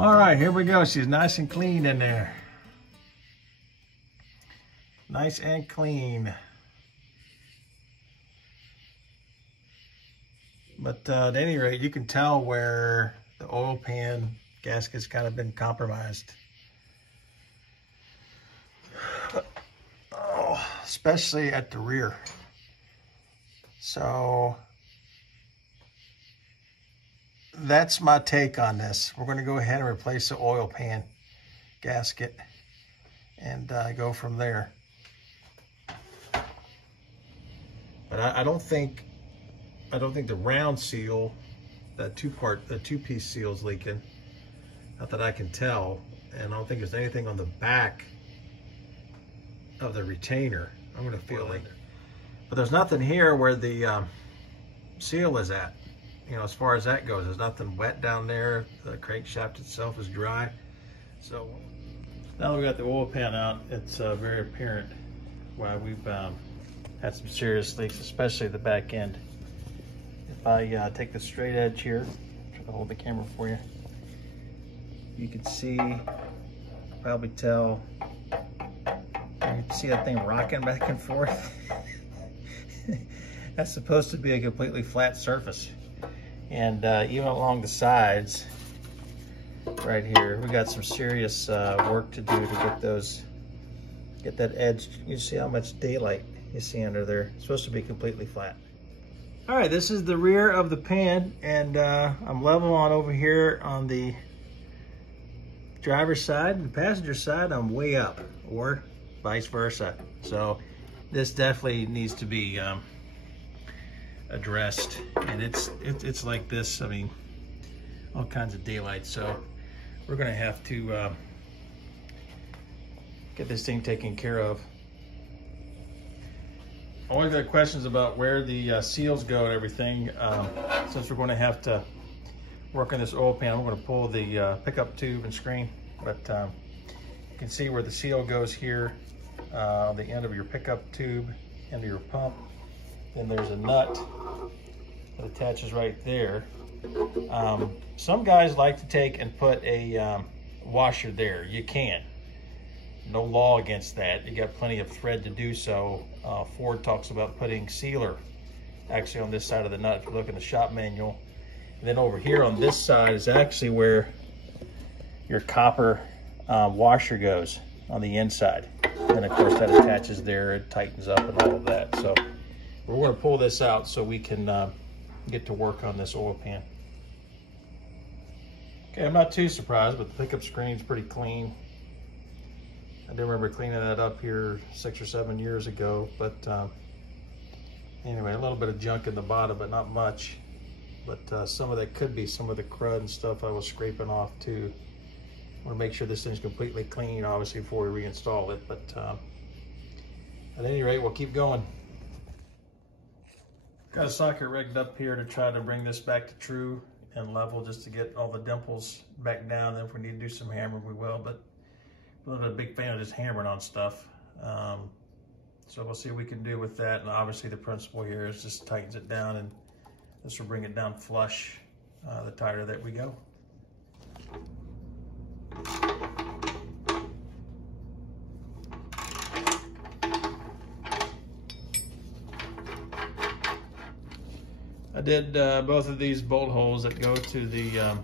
All right, here we go. She's nice and clean in there. Nice and clean. But at any rate, you can tell where the oil pan gasket's kind of been compromised. Oh, especially at the rear. So that's my take on this. We're going to go ahead and replace the oil pan gasket and go from there. But I don't think the round seal, that two-piece seal is leaking. Not that I can tell. And I don't think there's anything on the back of the retainer. I'm gonna feel it. But there's nothing here where the seal is at. You know, as far as that goes, there's nothing wet down there. The crankshaft itself is dry. So now that we got the oil pan out, it's very apparent why we've had some serious leaks, especially the back end. If I take the straight edge here, try to hold the camera for you, you can see, probably tell, you can see that thing rocking back and forth. That's supposed to be a completely flat surface. And even along the sides, right here, we got some serious work to do to get that edge. You see how much daylight you see under there. It's supposed to be completely flat. All right, this is the rear of the pan, and I'm level on over here on the driver's side. And the passenger side, I'm way up, or vice versa. So this definitely needs to be addressed, and it's like this. I mean, all kinds of daylight. So we're gonna have to get this thing taken care of. I always got questions about where the seals go and everything. Since we're going to have to work on this oil pan, I'm going to pull the pickup tube and screen. But you can see where the seal goes here, on the end of your pickup tube, into your pump. Then there's a nut that attaches right there. Some guys like to take and put a washer there. You can. No law against that. You got plenty of thread to do so. Ford talks about putting sealer actually on this side of the nut if you look in the shop manual. And then over here on this side is actually where your copper washer goes on the inside. And of course that attaches there, it tightens up and all of that. So we're going to pull this out so we can get to work on this oil pan. Okay, I'm not too surprised, but the pickup screen's pretty clean. I do remember cleaning that up here 6 or 7 years ago, but anyway, a little bit of junk in the bottom, but not much. But some of that could be some of the crud and stuff I was scraping off too. I want to make sure this thing's completely clean, obviously, before we reinstall it. But at any rate, we'll keep going. Got a socket rigged up here to try to bring this back to true and level, just to get all the dimples back down. Then if we need to do some hammering, we will. But I'm not a big fan of just hammering on stuff. So we'll see what we can do with that. And obviously the principle here is just tightens it down, and this will bring it down flush the tighter that we go. I did both of these bolt holes that go to the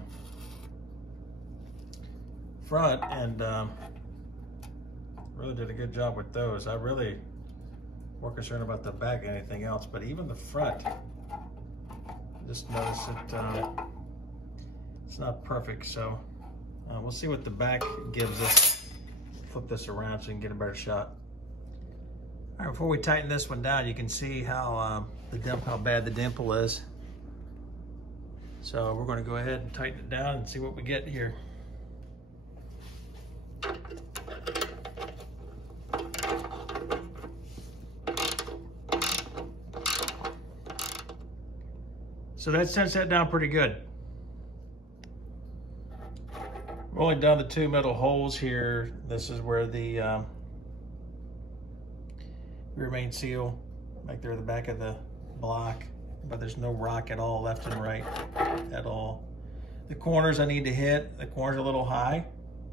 front, and really did a good job with those. I really more concerned about the back than anything else, but even the front, just notice that it's not perfect. So we'll see what the back gives us. Flip this around so you can get a better shot. All right, before we tighten this one down, you can see how how bad the dimple is. So we're going to go ahead and tighten it down and see what we get here. So that sets that down pretty good. Rolling down the two metal holes here, this is where the rear main seal, right there at the back of the block, but there's no rock at all left and right at all. The corners I need to hit, the corners are a little high,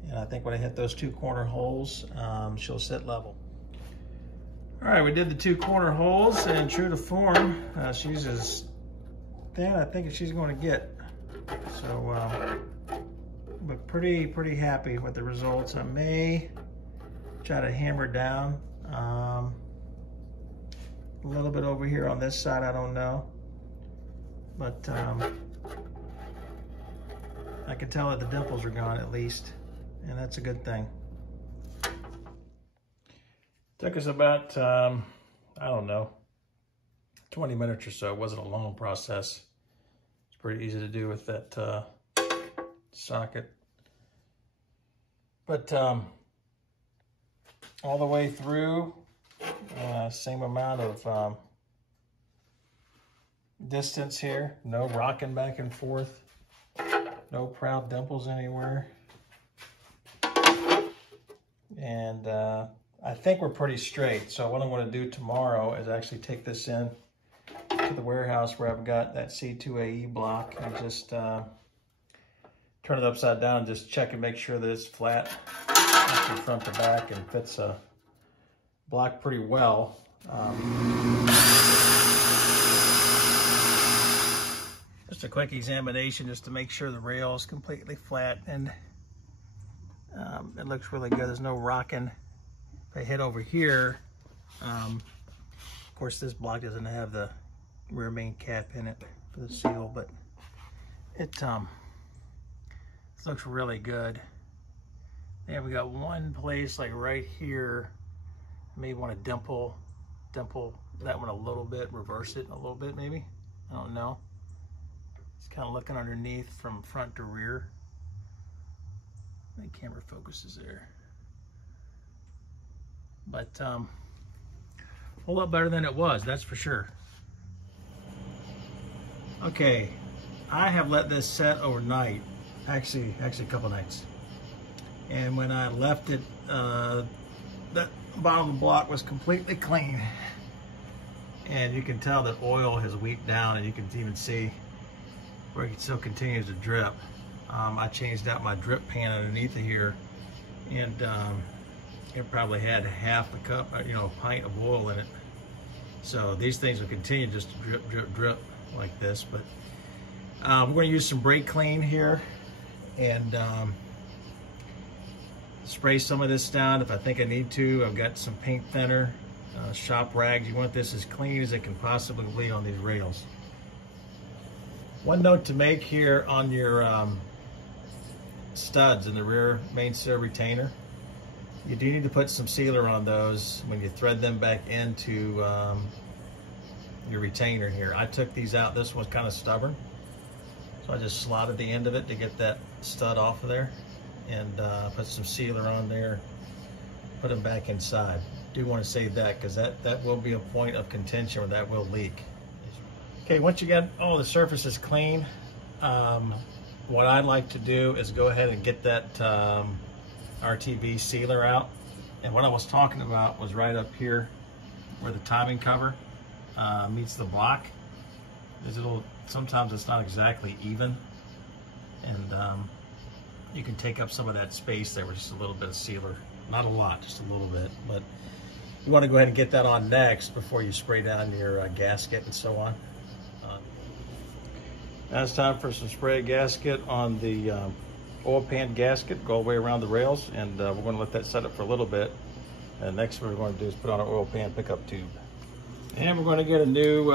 and I think when I hit those 2 corner holes, she'll sit level. All right, we did the 2 corner holes, and true to form, she's as thin I think she's going to get. So, but pretty happy with the results. I may try to hammer down a little bit over here on this side, I don't know. But I can tell that the dimples are gone at least, and that's a good thing. Took us about, I don't know, 20 minutes or so. It wasn't a long process. It's pretty easy to do with that socket. But all the way through, same amount of distance here. No rocking back and forth. No proud dimples anywhere. And I think we're pretty straight. So what I'm going to do tomorrow is actually take this in to the warehouse where I've got that C2AE block and just turn it upside down and just check and make sure that it's flat from front to back and fits a block pretty well. Just a quick examination just to make sure the rail is completely flat, and it looks really good. There's no rocking. If I hit over here, of course this block doesn't have the rear main cap in it for the seal, but it looks really good. Yeah, we got one place like right here. Maybe want to dimple that one a little bit, reverse it a little bit maybe. I don't know. It's kind of looking underneath from front to rear. The camera focuses there. But a whole lot better than it was, that's for sure. Okay, I have let this set overnight, actually a couple nights. And when I left it, that bottom of the block was completely clean. And you can tell that oil has weeped down, and you can even see where it still continues to drip. I changed out my drip pan underneath of here, and it probably had half a cup, pint of oil in it. So these things will continue just to drip, drip, drip like this. But we're going to use some brake clean here and spray some of this down if I think I need to. I've got some paint thinner, shop rags. You want this as clean as it can possibly be on these rails. One note to make here on your studs in the rear main seal retainer. You do need to put some sealer on those when you thread them back into your retainer here. I took these out. This one's kind of stubborn, so I just slotted the end of it to get that stud off of there, and put some sealer on there, put them back inside. Do want to save that because that will be a point of contention where that will leak. Okay, once you get all the surfaces clean, what I'd like to do is go ahead and get that RTV sealer out. And what I was talking about was right up here where the timing cover meets the block. There's a little, sometimes it's not exactly even, and you can take up some of that space there with just a little bit of sealer. Not a lot, just a little bit, but you want to go ahead and get that on next before you spray down your gasket and so on. Now it's time for some spray gasket on the oil pan gasket, go all the way around the rails, and we're going to let that set up for a little bit. And next what we're going to do is put on our oil pan pickup tube. And we're going to get a new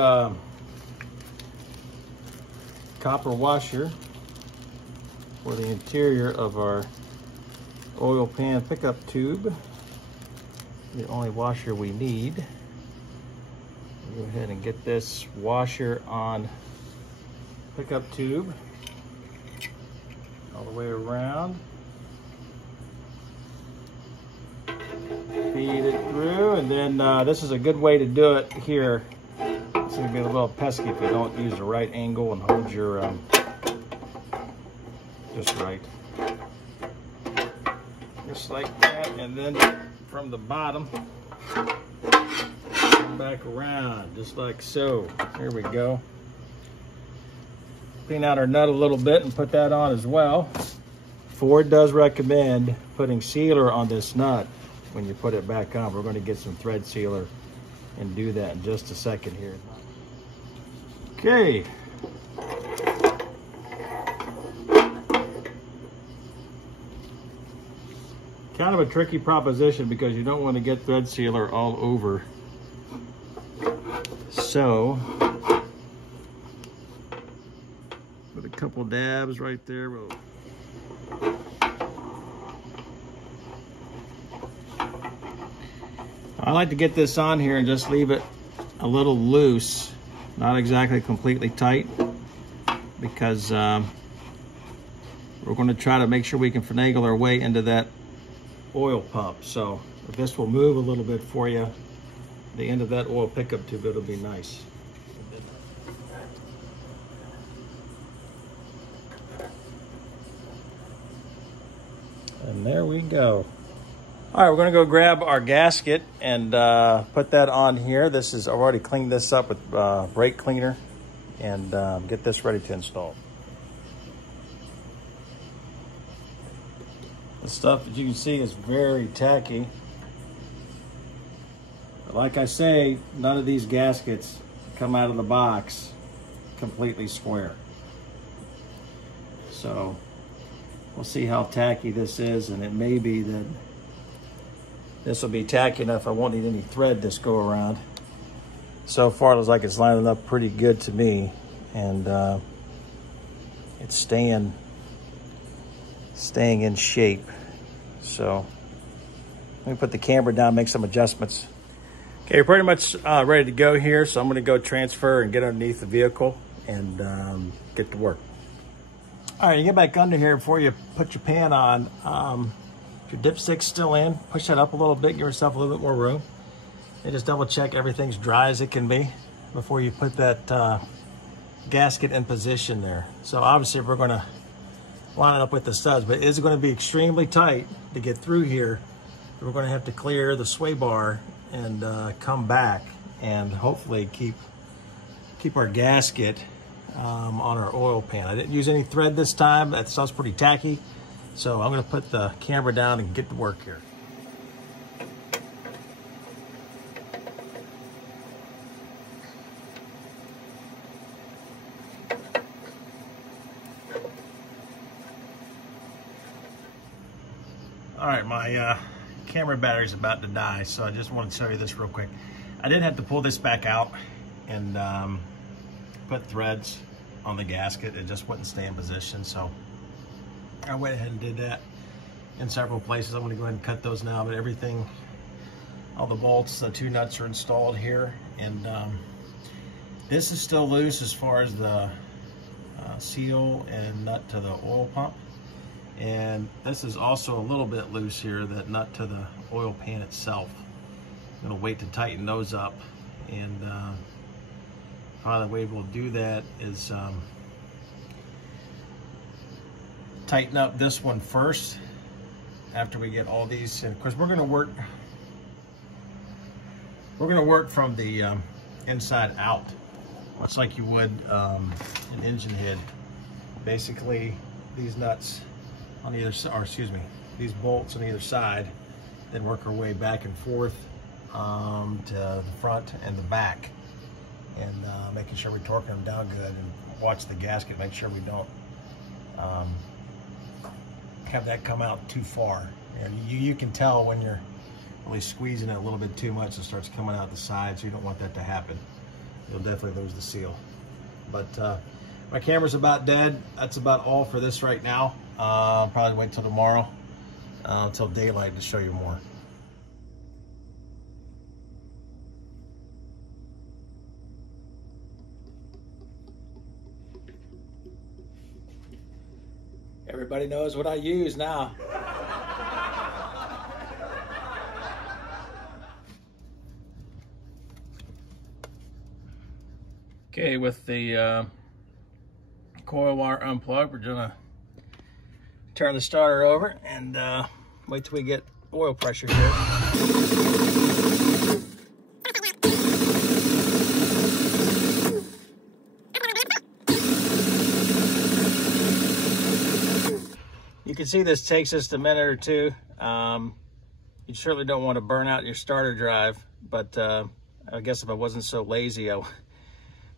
copper washer for the interior of our oil pan pickup tube. The only washer we need. We'll go ahead and get this washer on pickup tube all the way around. Feed it through, and then this is a good way to do it here. It's going to be a little pesky if you don't use the right angle and hold your just right. Just like that, and then from the bottom, come back around, just like so. There we go. clean out our nut a little bit and put that on as well. Ford does recommend putting sealer on this nut when you put it back on. We're going to get some thread sealer and do that in just a second here. Okay. Kind of a tricky proposition because you don't want to get thread sealer all over. So, put a couple dabs right there. I like to get this on here and just leave it a little loose, not exactly completely tight, because we're going to try to make sure we can finagle our way into that oil pump. So if this will move a little bit for you, the end of that oil pickup tube, it'll be nice. And there we go. All right, we're gonna go grab our gasket and put that on here. This is, I've already cleaned this up with brake cleaner and get this ready to install. The stuff that you can see is very tacky. But like I say, none of these gaskets come out of the box completely square. So we'll see how tacky this is, and it may be that this will be tacky enough I won't need any thread this go around. So far it looks like it's lining up pretty good to me, and it's staying in shape. So let me put the camera down, make some adjustments. Okay, we're pretty much ready to go here, so I'm gonna go transfer and get underneath the vehicle and get to work. All right, you get back under here before you put your pan on. If your dipstick's still in, push that up a little bit, give yourself a little bit more room. And just double check everything's dry as it can be before you put that gasket in position there. So obviously we're gonna line it up with the studs, but it is gonna be extremely tight to get through here. We're gonna have to clear the sway bar and come back and hopefully keep our gasket on our oil pan. I didn't use any thread this time. That stuff's pretty tacky. So I'm gonna put the camera down and get to work here. All right, my camera battery's about to die, so I just want to show you this real quick. I did have to pull this back out and put threads on the gasket. It just wouldn't stay in position, so I went ahead and did that in several places. I'm going to go ahead and cut those now, but everything, all the bolts, the two nuts are installed here, and this is still loose as far as the seal and nut to the oil pump. And this is also a little bit loose here, that nut to the oil pan itself. I'm gonna wait to tighten those up, and probably the way we'll do that is tighten up this one first after we get all these. And of course, we're gonna work from the inside out, much like you would an engine head. Basically, these nuts on either side, or excuse me, these bolts on either side, then work our way back and forth to the front and the back, and making sure we're torquing them down good, and watch the gasket, make sure we don't have that come out too far. And you can tell when you're really squeezing it a little bit too much, it starts coming out the side, so you don't want that to happen. You'll definitely lose the seal. But my camera's about dead. That's about all for this right now. I'll probably wait till tomorrow, until daylight, to show you more. Everybody knows what I use now. Okay, with the coil wire unplugged, we're gonna turn the starter over and wait till we get oil pressure here. can see this takes just a minute or two. You certainly don't want to burn out your starter drive, but I guess if I wasn't so lazy, I would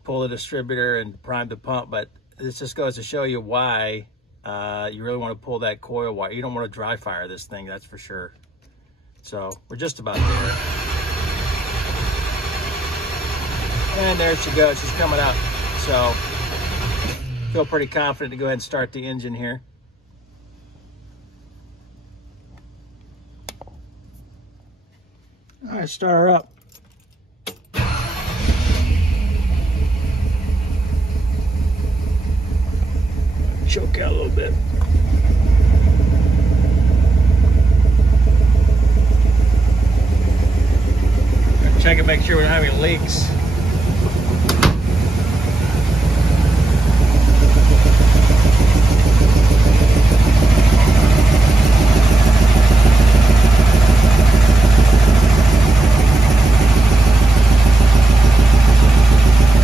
pull the distributor and prime the pump. But this just goes to show you why you really want to pull that coil wire. You don't want to dry fire this thing, that's for sure. So we're just about there. And there she goes, she's coming up. So feel pretty confident to go ahead and start the engine here. All right, start her up. Choke out a little bit. Check and make sure we don't have any leaks.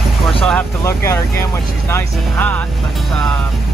Of course, I'll have to look at her again when she's nice and hot, but